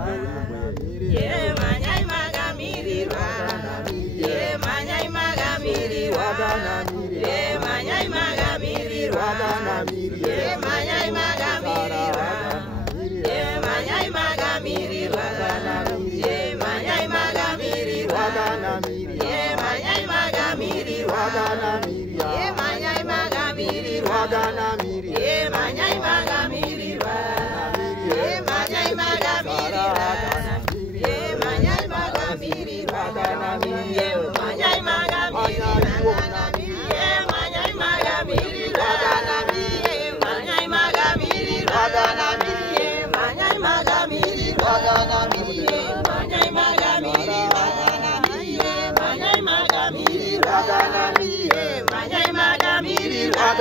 Ye manyai magamiri rwa. Ye manyai magamiri rwa. Ye manyai magamiri rwa. Ye manyai magamiri rwa. Ye manyai magamiri rwa. Ye manyai magamiri rwa. Ye manyai magamiri rwa. Ye manyai magamiri rwa. Ye manyai magamiri rwa. Ye manyai magamiri rwa. Ye manyai magamiri rwa. Ye manyai magamiri rwa. Ye manyai magamiri rwa. Ye manyai magamiri rwa. Ye manyai magamiri rwa. Ye manyai magamiri rwa. Ye manyai magamiri rwa. Ye manyai magamiri rwa.